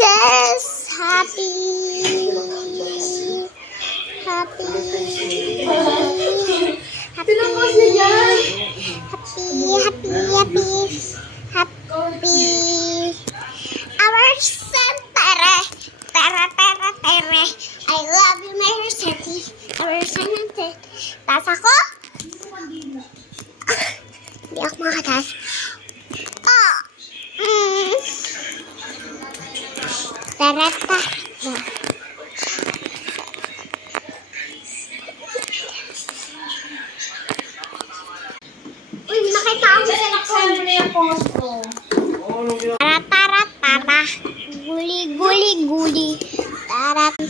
Yes, happy, happy, happy, happy. Our son, Tere, Tere, Tere, Tere. I love you, Mary City. Our son, Tere. Taas ako? Hindi ako makataas. Oh! Tara, tara. Uy, nakita ako sa laksan mo na yung post ko. Tara, tara, tara. Guli, guli, guli. Tara.